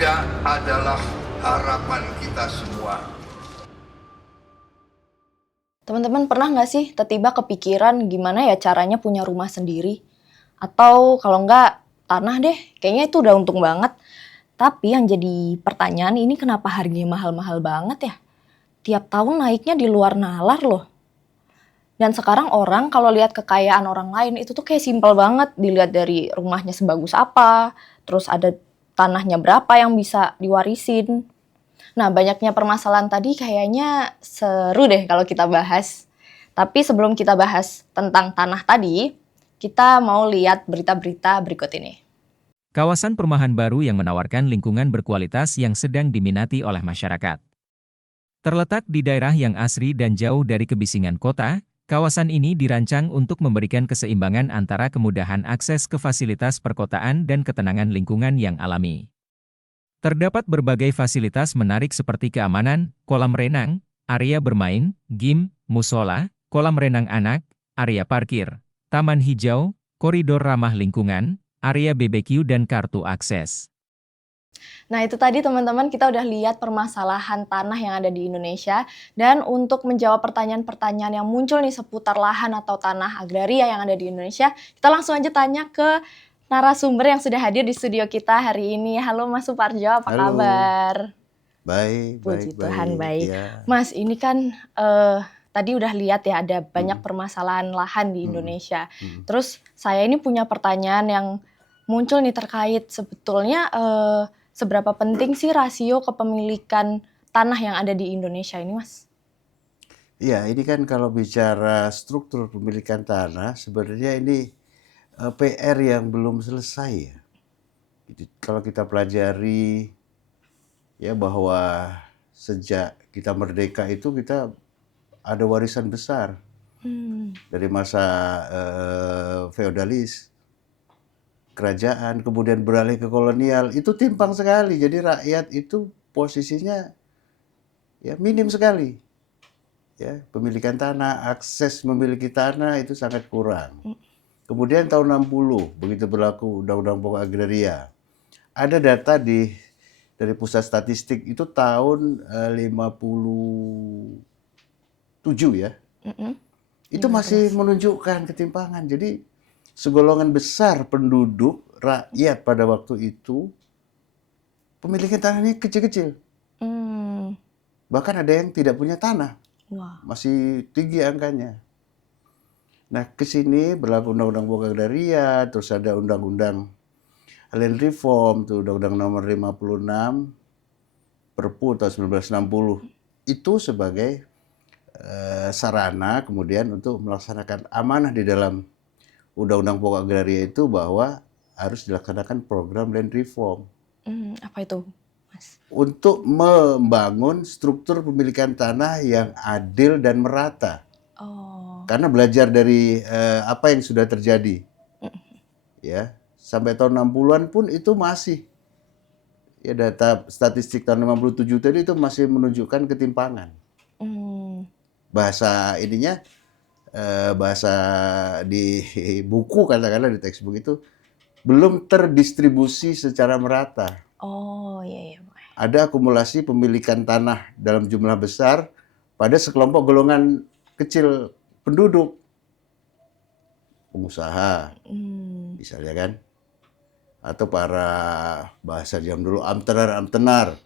muda adalah harapan kita semua. Teman-teman pernah nggak sih tiba-tiba kepikiran gimana ya caranya punya rumah sendiri? Atau kalau nggak tanah deh, kayaknya itu udah untung banget. Tapi yang jadi pertanyaan ini kenapa harganya mahal-mahal banget ya? Tiap tahun naiknya di luar nalar loh. Dan sekarang orang kalau lihat kekayaan orang lain itu tuh kayak simpel banget. Dilihat dari rumahnya sebagus apa, terus ada tanahnya berapa yang bisa diwarisin. Nah, banyaknya permasalahan tadi kayaknya seru deh kalau kita bahas. Tapi sebelum kita bahas tentang tanah tadi, kita mau lihat berita-berita berikut ini. Kawasan perumahan baru yang menawarkan lingkungan berkualitas yang sedang diminati oleh masyarakat. Terletak di daerah yang asri dan jauh dari kebisingan kota, kawasan ini dirancang untuk memberikan keseimbangan antara kemudahan akses ke fasilitas perkotaan dan ketenangan lingkungan yang alami. Terdapat berbagai fasilitas menarik seperti keamanan, kolam renang, area bermain, gym, musola, kolam renang anak, area parkir, taman hijau, koridor ramah lingkungan, area BBQ dan kartu akses. Nah, itu tadi teman-teman kita udah lihat permasalahan tanah yang ada di Indonesia. Dan untuk menjawab pertanyaan-pertanyaan yang muncul nih seputar lahan atau tanah agraria yang ada di Indonesia, kita langsung aja tanya ke narasumber yang sudah hadir di studio kita hari ini. Halo Mas Suparjo, apa Halo. kabar? Baik, Puji baik, Tuhan, baik. ya. Mas, ini kan tadi udah lihat ya ada banyak permasalahan lahan di Indonesia. Terus saya ini punya pertanyaan yang muncul nih terkait sebetulnya seberapa penting sih rasio kepemilikan tanah yang ada di Indonesia ini, Mas? Iya, ini kan kalau bicara struktur pemilikan tanah, sebenarnya ini PR yang belum selesai ya. Jadi, kalau kita pelajari ya bahwa sejak kita merdeka itu kita ada warisan besar dari masa feodalis, kerajaan, kemudian beralih ke kolonial, itu timpang sekali. Jadi rakyat itu posisinya ya minim sekali. Ya, pemilikan tanah, akses memiliki tanah itu sangat kurang. Kemudian tahun 60, begitu berlaku Undang-Undang Pokok Agraria. Ada data dari Pusat Statistik itu tahun 57 ya. Itu masih menunjukkan ketimpangan. Jadi segolongan besar penduduk rakyat pada waktu itu pemilikan tanahnya kecil-kecil. Bahkan ada yang tidak punya tanah. Wah. Masih tinggi angkanya. Nah, ke sini berlaku Undang-Undang Pokok Agraria, terus ada Undang-Undang Land Reform, tuh Undang-Undang Nomor 56 Perpu tahun 1960. Itu sebagai sarana kemudian untuk melaksanakan amanah di dalam Undang-Undang Pokok Agraria itu bahwa harus dilaksanakan program land reform. Apa itu, Mas? Untuk membangun struktur pemilikan tanah yang adil dan merata. Oh. Karena belajar dari apa yang sudah terjadi. Ya, sampai tahun 60-an pun itu masih ya data statistik tahun 57 tadi itu masih menunjukkan ketimpangan. Bahasa ininya bahasa di buku katakanlah di textbook itu belum terdistribusi secara merata. Oh, iya. Ada akumulasi pemilikan tanah dalam jumlah besar pada sekelompok golongan kecil penduduk. Pengusaha, misalnya kan. Atau para bahasa jam dulu amtenar,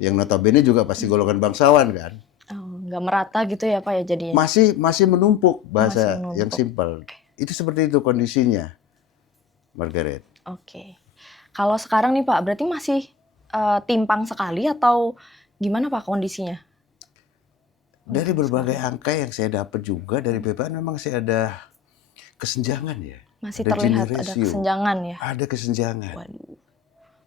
yang notabene juga pasti golongan bangsawan kan. Oh, nggak merata gitu ya Pak ya jadinya? Masih menumpuk bahasa Masih menumpuk. yang simpel. Itu seperti itu kondisinya, Margaret. Oke. Kalau sekarang nih Pak, berarti masih timpang sekali atau gimana Pak kondisinya? Dari berbagai angka yang saya dapat juga dari BPN memang masih ada kesenjangan ya. Masih ada terlihat gini ada ratio. kesenjangan ya? Ada kesenjangan. Waduh.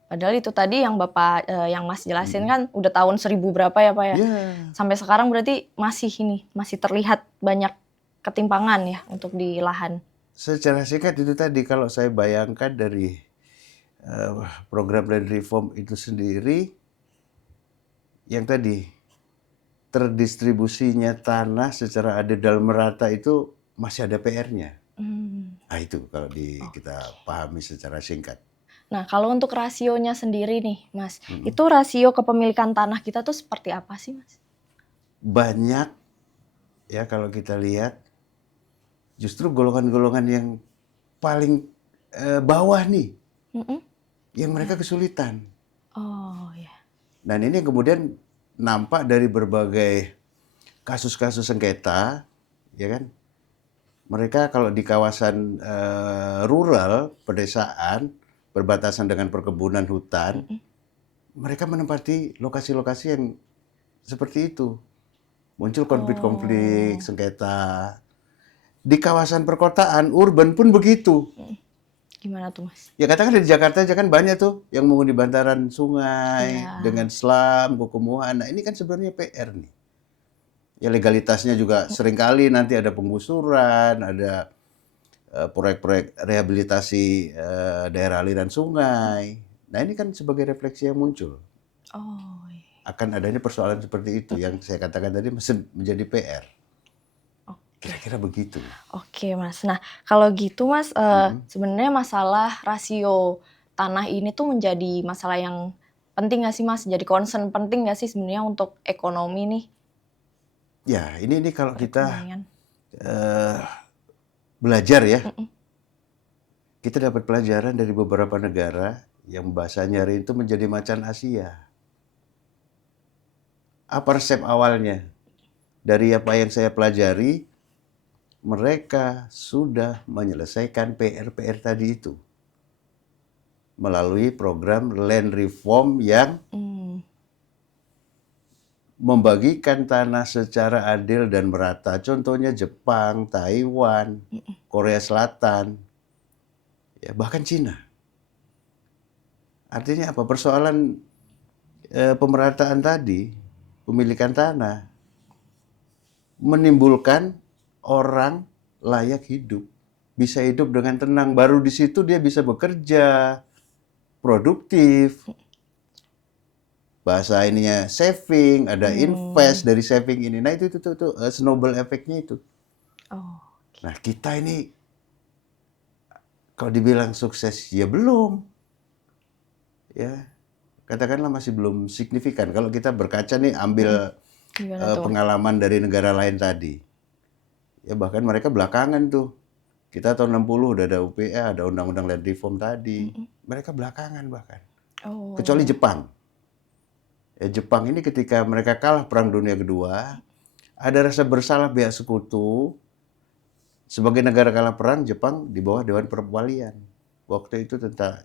Padahal itu tadi yang Bapak, yang Mas jelasin kan udah tahun 1000 berapa ya Pak ya? Yeah. Sampai sekarang berarti masih terlihat banyak ketimpangan ya untuk di lahan. Secara singkat itu tadi kalau saya bayangkan dari program land reform itu sendiri, yang tadi terdistribusinya tanah secara adil dan merata itu masih ada PR-nya. Nah itu kalau kita pahami secara singkat. Nah, kalau untuk rasionya sendiri nih, Mas, itu rasio kepemilikan tanah kita tuh seperti apa sih, Mas? Banyak ya kalau kita lihat justru golongan-golongan yang paling bawah nih Mhm. yang mereka kesulitan. Oh, ya. Dan ini kemudian nampak dari berbagai kasus-kasus sengketa, ya kan? Mereka kalau di kawasan rural, pedesaan, berbatasan dengan perkebunan hutan, mereka menempati lokasi-lokasi yang seperti itu. Muncul konflik-konflik, Oh. sengketa. Di kawasan perkotaan, urban pun begitu. Gimana tuh, Mas? Ya katakan di Jakarta aja kan banyak tuh yang menghuni bantaran sungai Iya. dengan selam, kekumuhan. Nah ini kan sebenarnya PR nih. Ya legalitasnya juga seringkali nanti ada penggusuran, ada proyek-proyek rehabilitasi daerah aliran sungai. Nah ini kan sebagai refleksi yang muncul. Oh, iya. Akan adanya persoalan seperti itu yang saya katakan tadi menjadi PR. Kira-kira begitu. Oke, Mas. Nah, kalau gitu, Mas, sebenarnya masalah rasio tanah ini tuh menjadi masalah yang penting nggak sih, Mas? Jadi concern penting nggak sih sebenarnya untuk ekonomi nih, Ya ini kalau kita perekonomian? eh, belajar ya, kita dapat pelajaran dari beberapa negara yang bahasanya hari itu menjadi macan Asia. Apa resep awalnya? Dari apa yang saya pelajari, mereka sudah menyelesaikan PR-PR tadi itu melalui program land reform yang membagikan tanah secara adil dan merata. Contohnya Jepang, Taiwan, Korea Selatan, ya bahkan Cina. Artinya apa? Persoalan pemerataan tadi, pemilikan tanah, menimbulkan orang layak hidup. Bisa hidup dengan tenang. Baru di situ dia bisa bekerja, produktif. Bahasa ininya saving, ada invest dari saving ini. Nah itu snowball efeknya itu. Oh, Nah kita ini kalau dibilang sukses ya belum. Ya katakanlah masih belum signifikan. Kalau kita berkaca nih ambil gimana tuh, Mas? pengalaman dari negara lain tadi. Ya bahkan mereka belakangan tuh. Kita tahun 60 udah ada UPA, ada Undang-Undang Land Reform tadi. Mereka belakangan bahkan. Oh, Kecuali Jepang. Ya, Jepang ini ketika mereka kalah Perang Dunia Kedua, ada rasa bersalah pihak sekutu. Sebagai negara kalah perang, Jepang di bawah Dewan Perwalian. Waktu itu tentang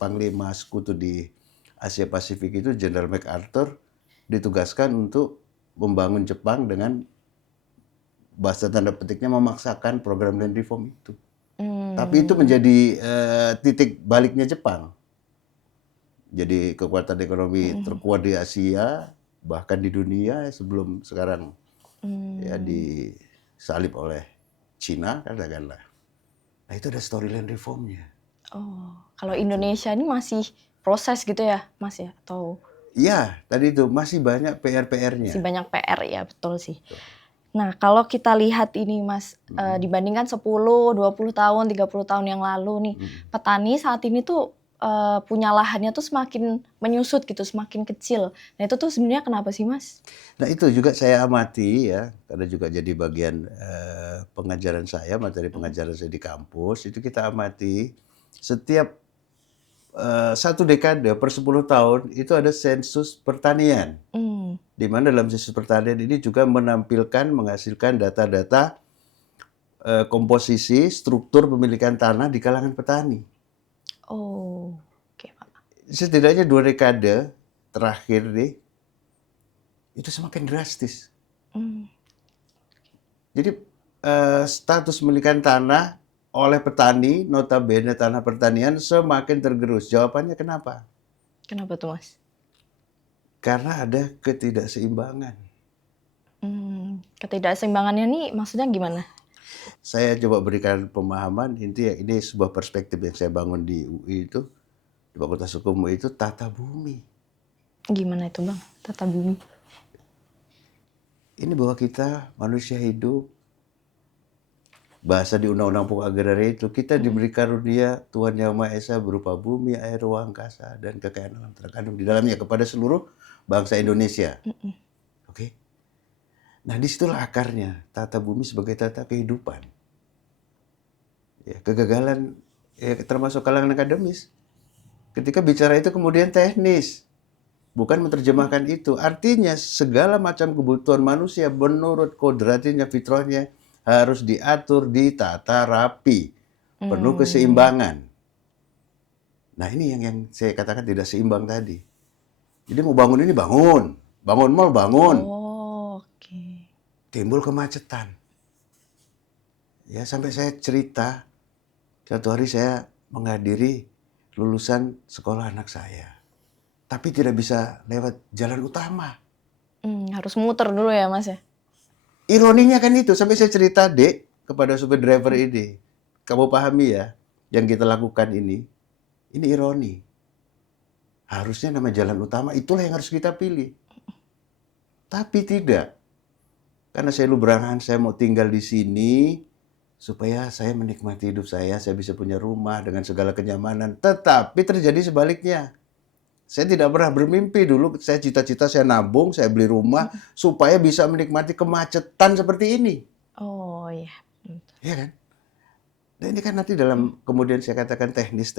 Panglima Sekutu di Asia Pasifik itu Jenderal MacArthur ditugaskan untuk membangun Jepang dengan bahasa tanda petiknya memaksakan program land reform itu. Tapi itu menjadi titik baliknya Jepang. Jadi kekuatan ekonomi terkuat di Asia, bahkan di dunia sebelum sekarang ya disalib oleh Cina katakanlah. Nah itu ada story land reformnya. Oh, kalau Indonesia ini masih proses gitu ya, Mas ya? Atau Iya, tadi itu masih banyak PR-PR-nya. masih banyak PR ya, betul sih. Nah, kalau kita lihat ini, Mas, dibandingkan 10, 20 tahun, 30 tahun yang lalu nih, petani saat ini tuh punya lahannya tuh semakin menyusut gitu, semakin kecil. Nah, itu tuh sebenarnya kenapa sih, Mas? Nah itu juga saya amati ya, karena juga jadi bagian pengajaran saya, materi pengajaran saya di kampus, itu kita amati setiap 1 dekade per 10 tahun itu ada sensus pertanian. Di mana dalam sensus pertanian ini juga menampilkan, menghasilkan data-data komposisi, struktur pemilikan tanah di kalangan petani. Oh, oke, Pak. Setidaknya 2 dekade terakhir nih, itu semakin drastis. Jadi status pemilikan tanah oleh petani, notabene tanah pertanian semakin tergerus. Jawabannya kenapa? Kenapa tuh, Mas? Karena ada ketidakseimbangan. Ketidakseimbangannya nih maksudnya gimana? Saya coba berikan pemahaman, ini sebuah perspektif yang saya bangun di UI itu, di Fakultas Hukum UI itu tata bumi. Gimana itu, Bang? Tata bumi. Ini bahwa kita manusia hidup bahasa di Undang-Undang Pokok Agraria itu, kita diberi karunia Tuhan Yang Maha Esa berupa bumi, air, ruang angkasa, dan kekayaan alam terkandung di dalamnya kepada seluruh bangsa Indonesia. Oke? Nah, disitulah akarnya tata bumi sebagai tata kehidupan. Ya, kegagalan termasuk kalangan akademis. Ketika bicara itu kemudian teknis, bukan menerjemahkan itu. Artinya segala macam kebutuhan manusia menurut kodratinya, fitrahnya harus diatur, ditata rapi, penuh keseimbangan. Nah, ini yang saya katakan tidak seimbang tadi. Jadi mau bangun ini bangun mall bangun, Oh, oke. timbul kemacetan. Ya, sampai saya cerita, satu hari saya menghadiri lulusan sekolah anak saya. Tapi tidak bisa lewat jalan utama. Harus muter dulu ya Mas ya? Ironinya kan itu, sampai saya cerita, Dek, kepada supir driver ini. Kamu pahami ya, yang kita lakukan ini ironi. Harusnya nama jalan utama, itulah yang harus kita pilih. Tapi tidak. Karena saya berangan, saya mau tinggal di sini, supaya saya menikmati hidup saya bisa punya rumah dengan segala kenyamanan. Tetapi terjadi sebaliknya. Saya tidak pernah bermimpi dulu, saya cita-cita saya nabung, saya beli rumah, supaya bisa menikmati kemacetan seperti ini. Oh iya. Iya kan? Nah ini kan nanti dalam, kemudian saya katakan teknis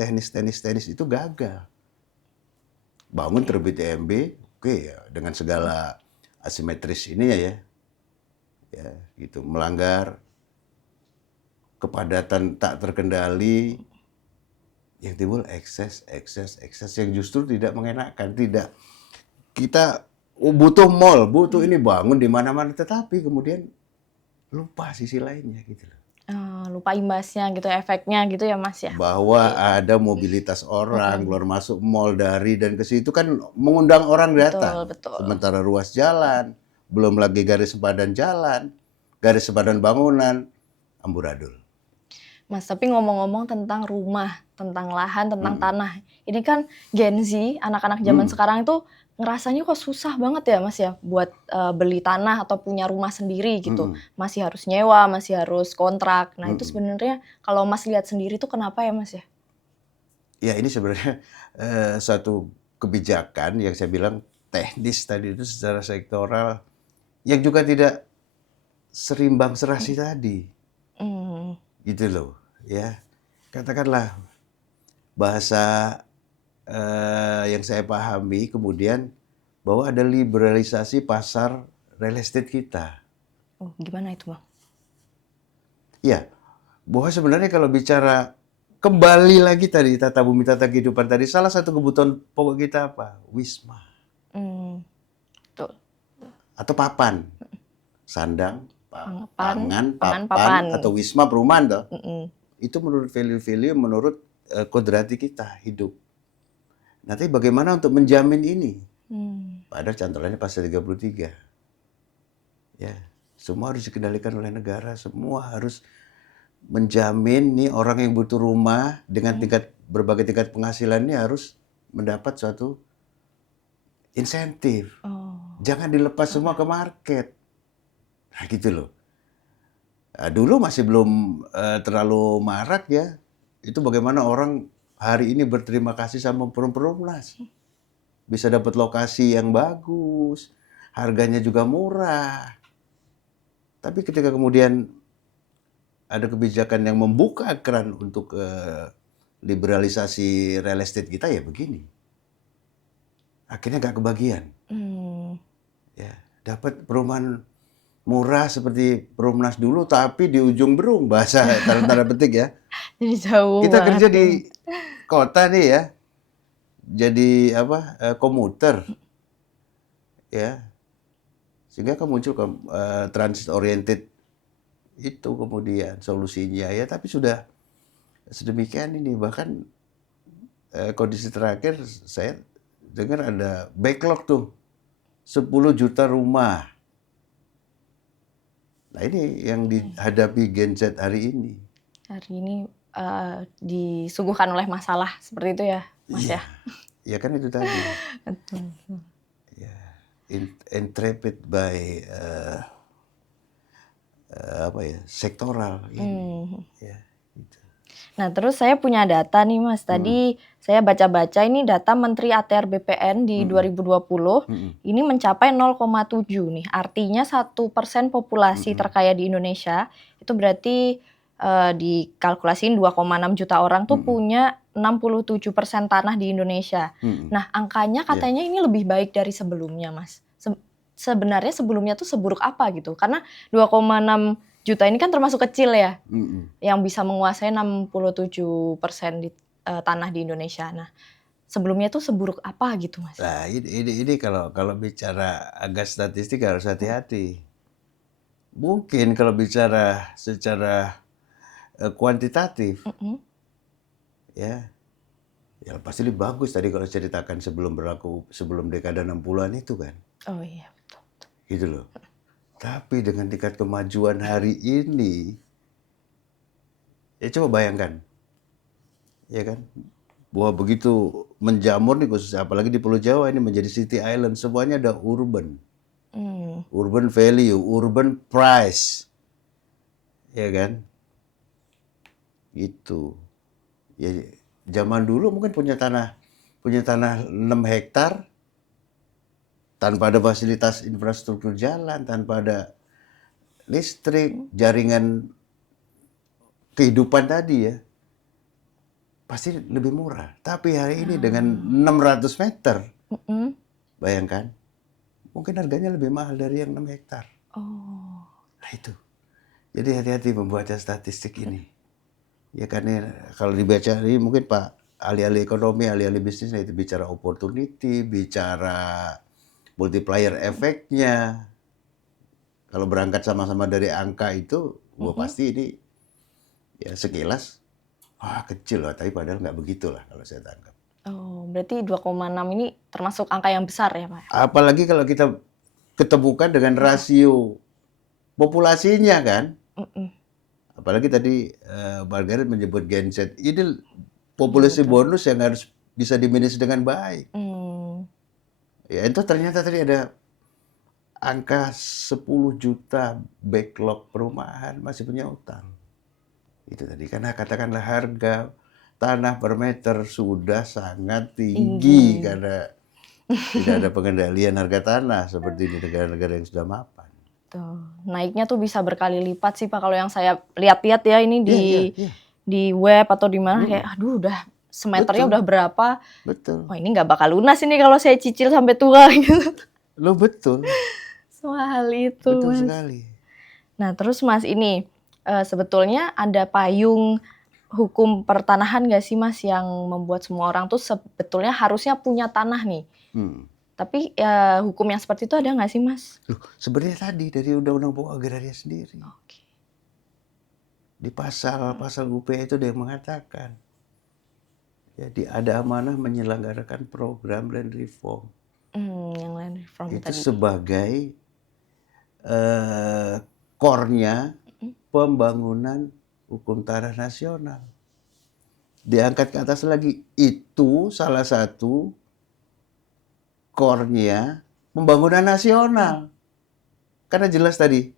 itu gagal. Bangun terbit EMB, oke ya, dengan segala asimetris ini ya gitu, melanggar, kepadatan tak terkendali, yang timbul ekses yang justru tidak mengenakan. Tidak, kita butuh mall, butuh ini bangun di mana-mana, tetapi kemudian lupa sisi lainnya gitu loh. Lupa imbasnya gitu, efeknya gitu ya Mas ya? Bahwa ada mobilitas orang keluar masuk mall dari dan ke situ kan mengundang orang datang. Betul. Sementara ruas jalan, belum lagi garis sepadan jalan, garis sepadan bangunan, amburadul. Mas, tapi ngomong-ngomong tentang rumah, tentang lahan, tentang tanah. Ini kan Gen Z, anak-anak zaman sekarang itu ngerasanya kok susah banget ya Mas ya buat beli tanah atau punya rumah sendiri gitu. Masih harus nyewa, masih harus kontrak. Nah itu sebenarnya kalau Mas lihat sendiri tuh kenapa ya Mas ya? Ya ini sebenarnya satu kebijakan yang saya bilang teknis tadi itu secara sektoral yang juga tidak serimbang serasi tadi. Gitu loh ya. Katakanlah bahasa yang saya pahami kemudian bahwa ada liberalisasi pasar real estate kita. Oh, gimana itu Bang? Ya, bahwa sebenarnya kalau bicara kembali lagi tadi tata bumi tata kehidupan tadi, salah satu kebutuhan pokok kita apa? Wisma. Betul. Atau papan. Sandang, pangan, papan. papan, atau wisma perumahan toh. Itu menurut value-value, menurut kodrati kita hidup. Nanti bagaimana untuk menjamin ini? Padahal cantolannya pasal 33. Ya, semua harus dikendalikan oleh negara, semua harus menjamin nih orang yang butuh rumah dengan berbagai tingkat penghasilan ini harus mendapat suatu insentif. Jangan dilepas semua ke market. Nah gitu loh. Nah, dulu masih belum terlalu marak ya. Itu bagaimana orang hari ini berterima kasih sama Perumnas. Bisa dapat lokasi yang bagus, harganya juga murah. Tapi ketika kemudian ada kebijakan yang membuka keran untuk liberalisasi real estate kita ya begini. Akhirnya nggak kebagian. Ya, dapat perumahan murah seperti Perumnas dulu, tapi di ujung berung, bahasa tanda petik ya. Jadi jauh Kita banget kerja di nih. kota nih ya, jadi komuter, ya, sehingga kan muncul transit oriented itu kemudian solusinya ya. Tapi sudah sedemikian ini, bahkan kondisi terakhir saya dengar ada backlog tuh 10 juta rumah. Nah ini yang dihadapi Gen Z hari ini. Hari ini disuguhkan oleh masalah seperti itu ya, Mas ya? Ya kan itu tadi. Betul. Ya, entrapped by sektoral ini. Hmm. Ya, gitu. Nah, terus saya punya data nih Mas. Tadi saya baca-baca ini data Menteri ATR BPN di 2020 ini mencapai 0,7 nih. Artinya 1% populasi terkaya di Indonesia itu berarti dikalkulasiin 2,6 juta orang tuh punya 67% tanah di Indonesia. Nah, angkanya katanya ini lebih baik dari sebelumnya, Mas. Sebenarnya sebelumnya tuh seburuk apa gitu? Karena 2,6 juta ini kan termasuk kecil ya, yang bisa menguasai 67% di tanah di Indonesia. Nah, sebelumnya tuh seburuk apa gitu, Mas? Nah, ini kalau bicara agak statistik harus hati-hati. Mungkin kalau bicara secara kuantitatif, ya pasti lebih bagus tadi kalau ceritakan sebelum dekade 60-an itu kan. Oh iya, betul. Gitu loh. Tapi dengan tingkat kemajuan hari ini, ya coba bayangkan, ya kan, bahwa begitu menjamur nih khususnya apalagi di Pulau Jawa ini menjadi city island, semuanya ada urban value, urban price, ya kan, itu. Ya zaman dulu mungkin punya tanah 6 hektar tanpa ada fasilitas infrastruktur jalan, tanpa ada listrik, jaringan kehidupan tadi ya, pasti lebih murah. Tapi hari ini dengan 600 meter, bayangkan, mungkin harganya lebih mahal dari yang 6 hektar. Oh. Nah itu. Jadi hati-hati membaca statistik ini. Ya karena kalau dibaca ini mungkin Pak ahli-ahli ekonomi, ahli-ahli bisnis itu bicara opportunity, bicara multiplier efeknya. Kalau berangkat sama-sama dari angka itu, wah pasti ini ya sekilas, wah kecil lah, tapi padahal nggak begitulah kalau saya tangkap. Oh, berarti 2,6 ini termasuk angka yang besar ya, Pak? Apalagi kalau kita ketemukan dengan rasio populasinya kan. Apalagi tadi Margaret menyebut Gen Z, ini populasi bonus yang harus bisa dimanage dengan baik. Ya itu ternyata tadi ada angka 10 juta backlog perumahan masih punya utang. Itu tadi karena katakanlah harga tanah per meter sudah sangat tinggi karena tidak ada pengendalian harga tanah seperti di negara-negara yang sudah mapan. Tuh, naiknya tuh bisa berkali lipat sih Pak kalau yang saya lihat-lihat ya ini di web atau di mana kayak aduh udah semeternya udah berapa. Betul. Oh ini nggak bakal lunas ini kalau saya cicil sampai tua gitu. Lo betul. Semahal itu. Betul Mas. sekali. Nah terus Mas ini sebetulnya ada payung hukum pertanahan nggak sih Mas yang membuat semua orang tuh sebetulnya harusnya punya tanah nih. Tapi ya hukum yang seperti itu ada nggak sih Mas? Loh, sebenarnya tadi dari Undang-Undang Pokok Agraria sendiri. Oke. Di pasal UPH itu dia mengatakan, jadi ada amanah menyelenggarakan program land reform. Yang land reform Itu tadi. sebagai core-nya pembangunan hukum tanah nasional. Diangkat ke atas lagi, itu salah satu core-nya pembangunan nasional. Karena jelas tadi,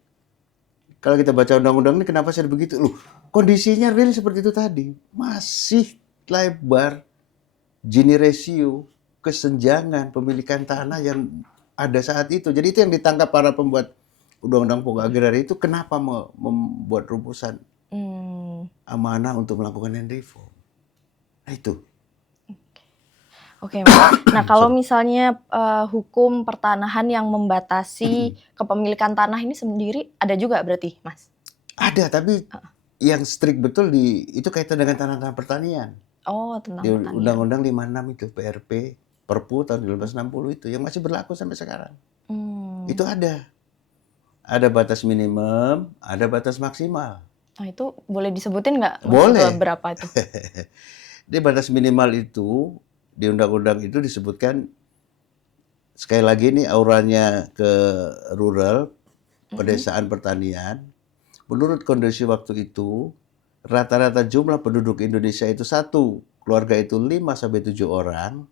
kalau kita baca undang-undang ini kenapa saya begitu? Loh, kondisinya real seperti itu tadi. Masih lebar Gini ratio, kesenjangan pemilikan tanah yang ada saat itu. Jadi itu yang ditangkap para pembuat Undang-Undang Pokok Agraria itu kenapa membuat rumusan amanah untuk melakukan land reform. Nah itu. Oke, Mas. Nah kalau misalnya hukum pertanahan yang membatasi kepemilikan tanah ini sendiri ada juga berarti, Mas? Ada, tapi yang strict betul itu kaitan dengan tanah-tanah pertanian. Oh, tentang di pertanian. Undang-Undang 56 itu PRP, Perpu tahun 1960 itu yang masih berlaku sampai sekarang. Itu ada batas minimum, ada batas maksimal. Nah itu boleh disebutin nggak? Boleh. Berapa itu? Di batas minimal itu di undang-undang itu disebutkan sekali lagi ini auranya ke rural, pedesaan pertanian. Menurut kondisi waktu itu rata-rata jumlah penduduk Indonesia itu keluarga itu 5 sampai 7 orang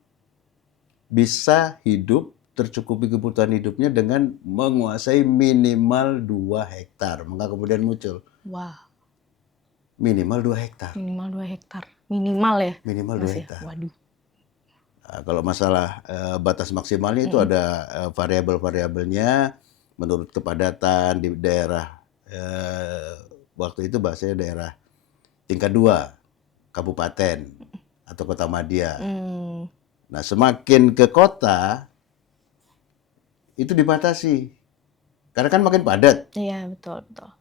bisa hidup tercukupi kebutuhan hidupnya dengan menguasai minimal 2 hektar. Maka kemudian muncul Wah, minimal 2 hektar. minimal 2 hektar. Minimal ya? Minimal 2 Mas ya? hektar. Waduh. Nah, kalau masalah batas maksimalnya itu ada variabel-variabelnya menurut kepadatan di daerah waktu itu bahasanya daerah tingkat 2 kabupaten atau kota madya. Hmm. Nah, semakin ke kota itu dibatasi. Karena kan makin padat. Iya, betul, betul.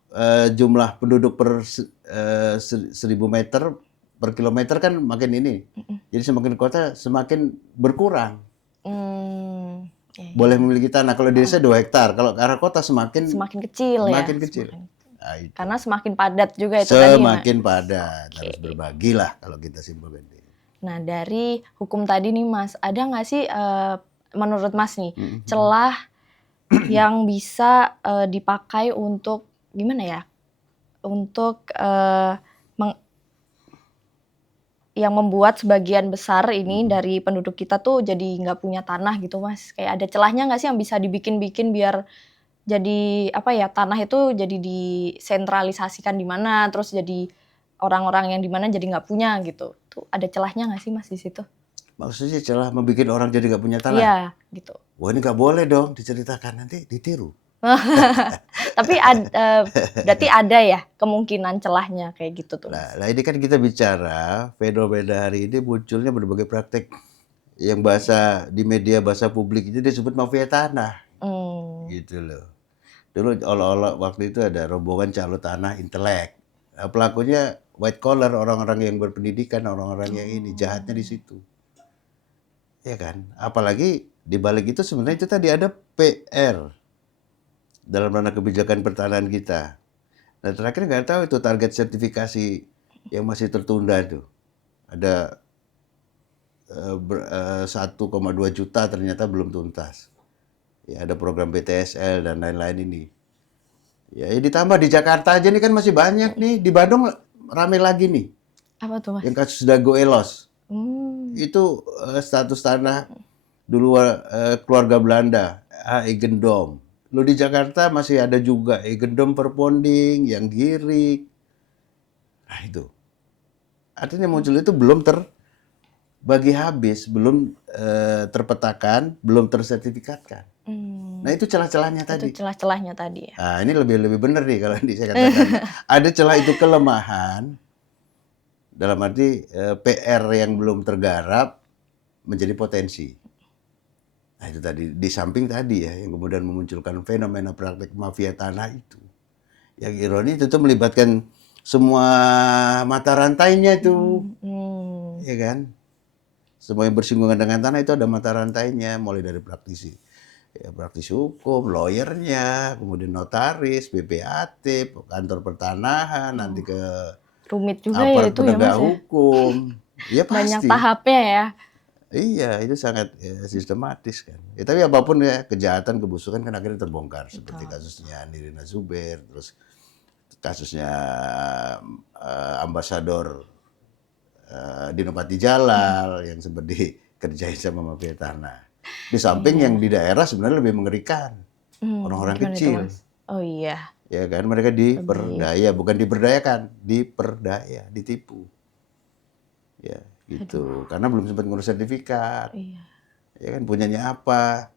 Jumlah penduduk per 1000 meter per kilometer kan makin ini. Jadi semakin kota semakin berkurang. Iya, Boleh memiliki tanah. Kalau di desa 2 hektar. Kalau ke arah kota semakin semakin kecil ya. semakin kecil. Nah, itu. Karena semakin padat juga itu tadi. Semakin padat. Harus berbagi lah kalau kita simpulkan. Nah, dari hukum tadi nih Mas, ada nggak sih menurut Mas nih celah yang bisa dipakai untuk gimana ya? Untuk yang membuat sebagian besar ini dari penduduk kita tuh jadi nggak punya tanah gitu Mas. Kayak ada celahnya nggak sih yang bisa dibikin-bikin biar jadi apa ya, tanah itu jadi disentralisasikan di mana, terus jadi orang-orang yang di mana jadi nggak punya gitu. Tuh ada celahnya nggak sih Mas di situ? Maksudnya celah membuat orang jadi nggak punya tanah? Iya, gitu. Wah, ini nggak boleh dong diceritakan, nanti ditiru. Tapi berarti ada ya kemungkinan celahnya kayak gitu tuh. Nah, ini kan kita bicara fenomena hari ini munculnya berbagai praktek yang di media bahasa publik itu disebut mafia tanah. Gitu loh. Dulu olah-olah waktu itu ada rombongan calo tanah intelek. Nah, pelakunya white collar, orang-orang yang berpendidikan, orang-orang yang ini jahatnya di situ. Ya kan? Apalagi di balik itu sebenarnya itu tadi ada PR dalam ranah kebijakan pertanahan kita. Nah, terakhir nggak tahu itu target sertifikasi yang masih tertunda itu. Ada 1,2 juta ternyata belum tuntas. Ya, ada program BTSL dan lain-lain ini. Ya, ditambah di Jakarta aja nih kan masih banyak nih. Di Bandung rame lagi nih. Apa tuh Mas? Yang kasus Dago Elos. Itu status tanah dulu keluarga Belanda, Eigendom. Lo di Jakarta masih ada juga Eigendom Perponding, yang Girik. Nah itu. Artinya muncul itu belum terbagi habis, belum terpetakan, belum tersertifikatkan. Nah itu celah-celahnya tadi. Itu celah-celahnya tadi ya. Nah ini lebih benar nih kalau saya katakan. Ada celah itu kelemahan, dalam arti PR yang belum tergarap menjadi potensi. Nah itu tadi, di samping tadi ya, yang kemudian memunculkan fenomena praktek mafia tanah itu. Yang ironi itu tuh melibatkan semua mata rantainya itu. Ya kan? Semua yang bersinggungan dengan tanah itu ada mata rantainya, mulai dari praktisi. Ya, praktisi hukum, lawyernya, kemudian notaris, BPAT, kantor pertanahan, nanti ke rumit juga ya itu ya Mas ya. hukum. Ya pasti. Banyak tahapnya ya. Iya, itu sangat sistematis kan. Ya, tapi apapun ya, kejahatan, kebusukan kan akhirnya terbongkar. Seperti kasusnya Nirina Zubair, terus kasusnya ambasador Dino Patijalal yang sempat dikerjain sama mafia tanah. Di samping yang di daerah sebenarnya lebih mengerikan. Orang-orang kecil. Oh iya. Ya kan, mereka diperdaya, bukan diberdayakan, diperdaya, ditipu. Ya, gitu. Karena belum sempat ngurus sertifikat. Iya. Ya kan, punyanya apa?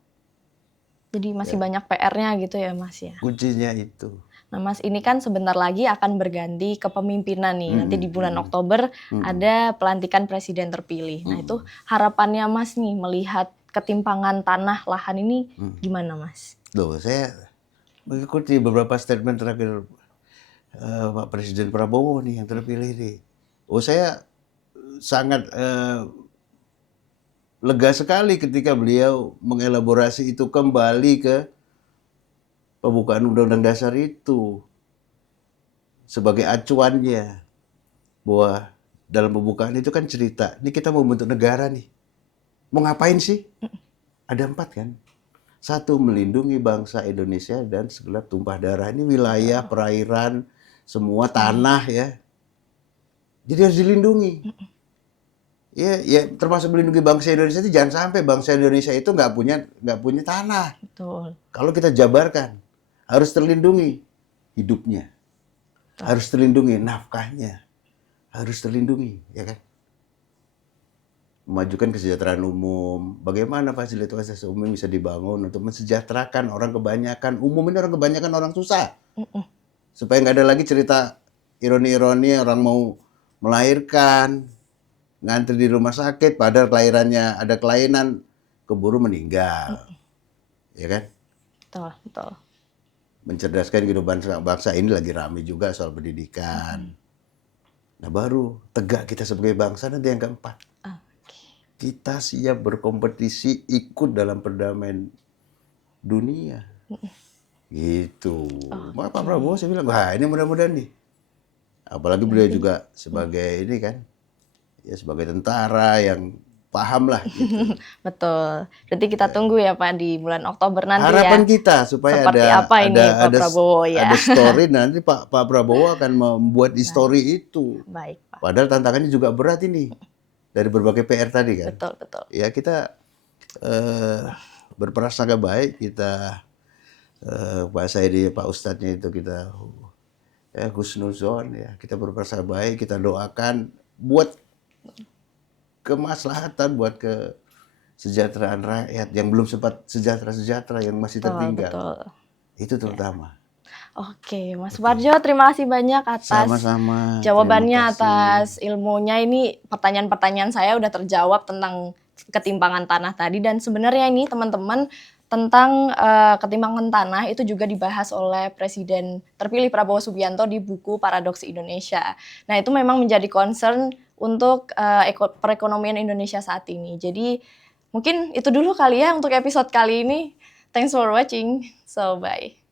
Jadi masih banyak PR-nya gitu ya Mas ya. Kuncinya itu. Nah Mas, ini kan sebentar lagi akan berganti kepemimpinan nih. Nanti di bulan Oktober ada pelantikan presiden terpilih. Nah itu harapannya Mas nih melihat ketimpangan tanah lahan ini gimana Mas? Loh, saya mengikuti beberapa statement terakhir Pak Presiden Prabowo nih yang terpilih nih. Oh, saya sangat lega sekali ketika beliau mengelaborasi itu kembali ke pembukaan Undang-Undang Dasar itu sebagai acuannya, bahwa dalam pembukaan itu kan cerita, ini kita mau bentuk negara nih, mau ngapain sih? Ada 4 kan? 1, melindungi bangsa Indonesia dan segenap tumpah darah. Ini wilayah, perairan, semua tanah ya. Jadi harus dilindungi. Ya termasuk melindungi bangsa Indonesia itu jangan sampai bangsa Indonesia itu nggak punya tanah. Betul. Kalau kita jabarkan harus terlindungi hidupnya, harus terlindungi nafkahnya, harus terlindungi, ya kan? Memajukan kesejahteraan umum, bagaimana fasilitas umum bisa dibangun untuk mensejahterakan orang kebanyakan. Umum ini orang kebanyakan orang susah. Supaya nggak ada lagi cerita ironi-ironi orang mau melahirkan, ngantri di rumah sakit, padahal kelahirannya ada kelainan, keburu meninggal. Ya kan? Betul, betul. Mencerdaskan kehidupan bangsa ini lagi ramai juga soal pendidikan. Nah baru tegak kita sebagai bangsa nanti yang keempat. Kita siap berkompetisi ikut dalam perdamaian dunia. Gitu. Maka Pak Prabowo saya bilang, wah ini mudah-mudahan nih. Apalagi beliau juga sebagai ini kan, ya sebagai tentara yang paham lah gitu. Betul. Berarti kita tunggu ya Pak di bulan Oktober nanti Harapan ya. kita supaya Seperti apa ini Pak Prabowo ya. ada story nanti Pak Prabowo akan membuat story itu. Baik Pak. Padahal tantangannya juga berat ini dari berbagai PR tadi kan. Betul, betul. Ya kita berprasangka baik, kita Pak Saidi, Pak Ustadznya itu kita ya husnuzon ya, kita berprasangka baik, kita doakan buat kemaslahatan, buat kesejahteraan rakyat yang belum sempat sejahtera yang masih tertinggal. Betul. Itu terutama. Oke, Mas Suparjo, terima kasih banyak atas Sama-sama. jawabannya, Terima kasih. atas ilmunya. Ini pertanyaan-pertanyaan saya udah terjawab tentang ketimpangan tanah tadi. Dan sebenarnya ini teman-teman tentang ketimpangan tanah itu juga dibahas oleh Presiden terpilih Prabowo Subianto di buku Paradoks Indonesia. Nah itu memang menjadi concern untuk perekonomian Indonesia saat ini. Jadi mungkin itu dulu kali ya untuk episode kali ini. Thanks for watching. So bye.